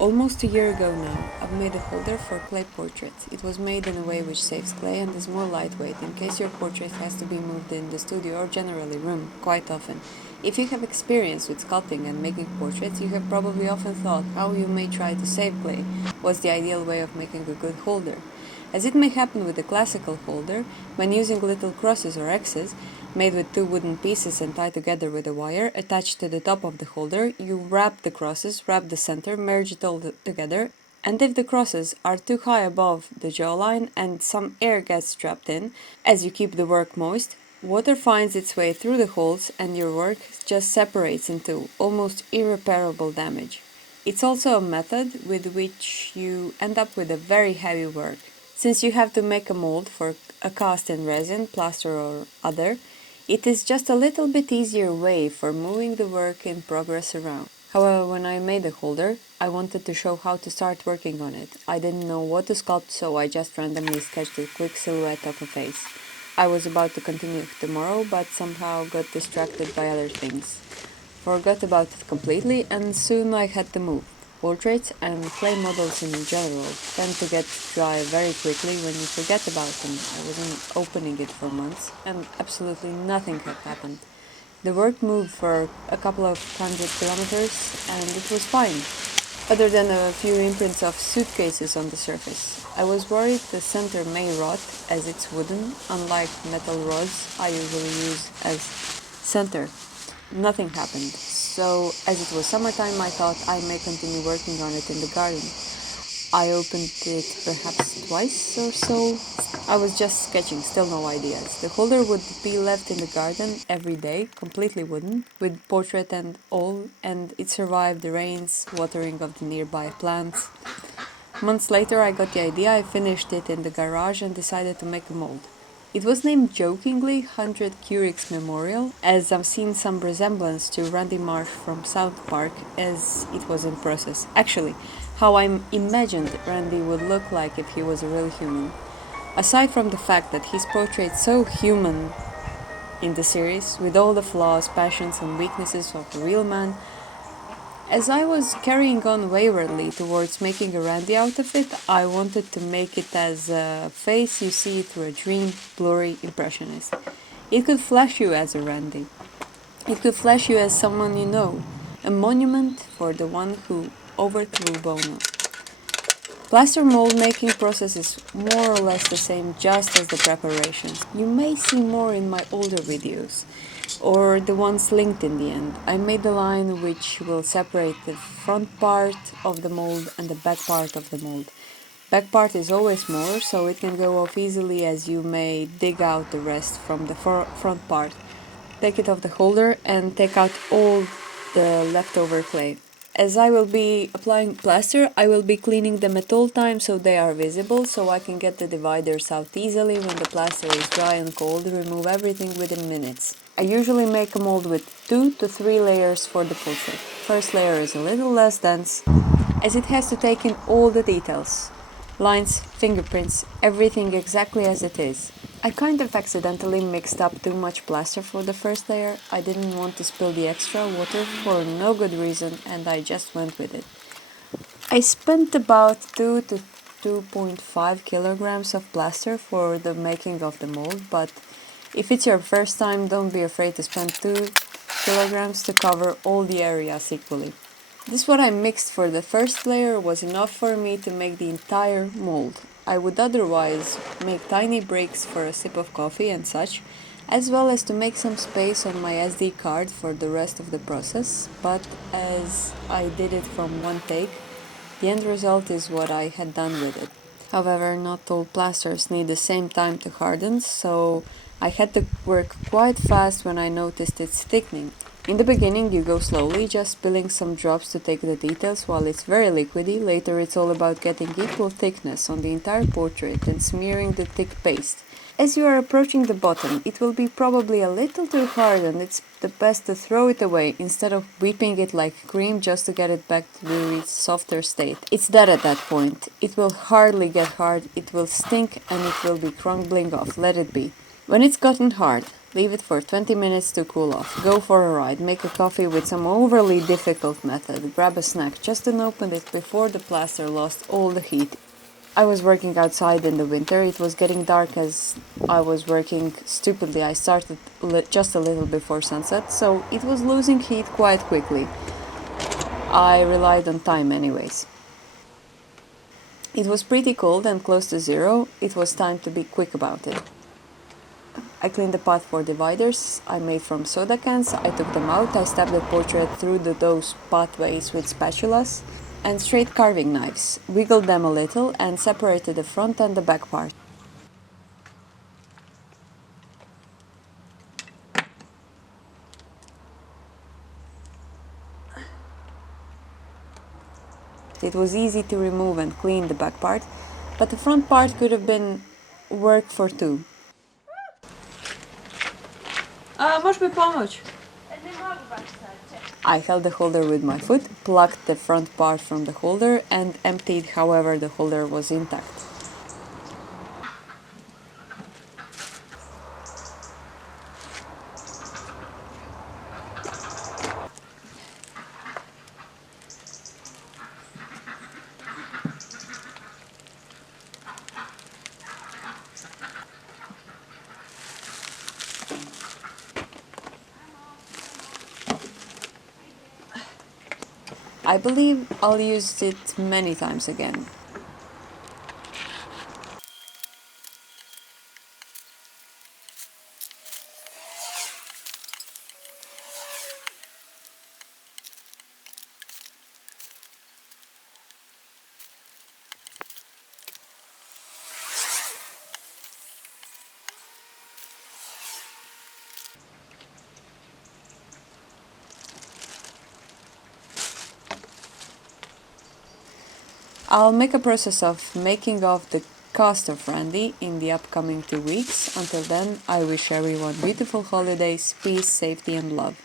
Almost a year ago now, I've made a holder for clay portraits. It was made in a way which saves clay and is more lightweight in case your portrait has to be moved in the studio or generally room quite often. If you have experience with sculpting and making portraits, you have probably often thought how you may try to save clay. What's the ideal way of making a good holder? As it may happen with a classical holder, when using little crosses or X's, made with two wooden pieces and tied together with a wire attached to the top of the holder, you wrap the crosses, wrap the center, merge it all together, and if the crosses are too high above the jawline and some air gets trapped in, as you keep the work moist, water finds its way through the holes and your work just separates into almost irreparable damage. It's also a method with which you end up with a very heavy work. Since you have to make a mold for a cast in resin, plaster or other, it is just a little bit easier way for moving the work in progress around. However, when I made the holder, I wanted to show how to start working on it. I didn't know what to sculpt, so I just randomly sketched a quick silhouette of a face. I was about to continue tomorrow, but somehow got distracted by other things. Forgot about it completely, and soon I had to move. Portraits and clay models in general tend to get dry very quickly when you forget about them. I wasn't opening it for months, and absolutely nothing had happened. The work moved for a couple of 100 kilometers, and it was fine, other than a few imprints of suitcases on the surface. I was worried the center may rot, as it's wooden, unlike metal rods I usually use as center. Nothing happened, so as it was summertime, I thought I may continue working on it in the garden. I opened it perhaps twice or so. I was just sketching, still no ideas. The holder would be left in the garden every day, completely wooden, with portrait and all, and it survived the rains, watering of the nearby plants. Months later I got the idea, I finished it in the garage and decided to make a mold. It was named jokingly 100 Curix Memorial, as I've seen some resemblance to Randy Marsh from South Park as it was in process. Actually, how I imagined Randy would look like if he was a real human. Aside from the fact that he's portrayed so human in the series, with all the flaws, passions and weaknesses of a real man, as I was carrying on waywardly towards making a Randy out of it, I wanted to make it as a face you see through a dream, blurry impressionist. It could flash you as a Randy. It could flash you as someone you know, a monument for the one who overthrew Bono. Plaster mold making process is more or less the same just as the preparations. You may see more in my older videos, or the ones linked in the end. I made a line which will separate the front part of the mold and the back part of the mold. Back part is always more, so it can go off easily as you may dig out the rest from the front part. Take it off the holder and take out all the leftover clay. As I will be applying plaster, I will be cleaning them at all times so they are visible, so I can get the dividers out easily when the plaster is dry and cold, remove everything within minutes. I usually make a mold with 2 to 3 layers for the portrait. First layer is a little less dense, as it has to take in all the details. Lines, fingerprints, everything exactly as it is. I kind of accidentally mixed up too much plaster for the first layer. I didn't want to spill the extra water for no good reason, and I just went with it. I spent about 2 to 2.5 kilograms of plaster for the making of the mold, but if it's your first time, don't be afraid to spend 2 kilograms to cover all the areas equally. This what I mixed for the first layer was enough for me to make the entire mold. I would otherwise make tiny breaks for a sip of coffee and such, as well as to make some space on my SD card for the rest of the process, but as I did it from one take, the end result is what I had done with it. However, not all plasters need the same time to harden, so I had to work quite fast when I noticed its thickening. In the beginning you go slowly, just spilling some drops to take the details while it's very liquidy. Later it's all about getting equal thickness on the entire portrait and smearing the thick paste. As you are approaching the bottom, it will be probably a little too hard and it's the best to throw it away instead of whipping it like cream just to get it back to its softer state. It's dead at that point. It will hardly get hard, it will stink and it will be crumbling off. Let it be. When it's gotten hard, Leave it for 20 minutes to cool off. Go for a ride. Make a coffee with some overly difficult method. Grab a snack. Just don't open it before the plaster lost all the heat. I was working outside in the winter. It was getting dark as I was working. Stupidly, I started just a little before sunset, so it was losing heat quite quickly. I relied on time anyways. It was pretty cold and close to zero. It was time to be quick about it. I cleaned the pot for dividers I made from soda cans. I took them out. I stabbed the portrait through those pathways with spatulas and straight carving knives. Wiggled them a little and separated the front and the back part. It was easy to remove and clean the back part, but the front part could have been work for two. Możesz mi pomóc? I held the holder with my foot, plucked the front part from the holder and emptied however the holder was intact. I believe I'll use it many times again. I'll make a process of making of the cast of Randy in the upcoming 2 weeks. Until then, I wish everyone beautiful holidays, peace, safety and love.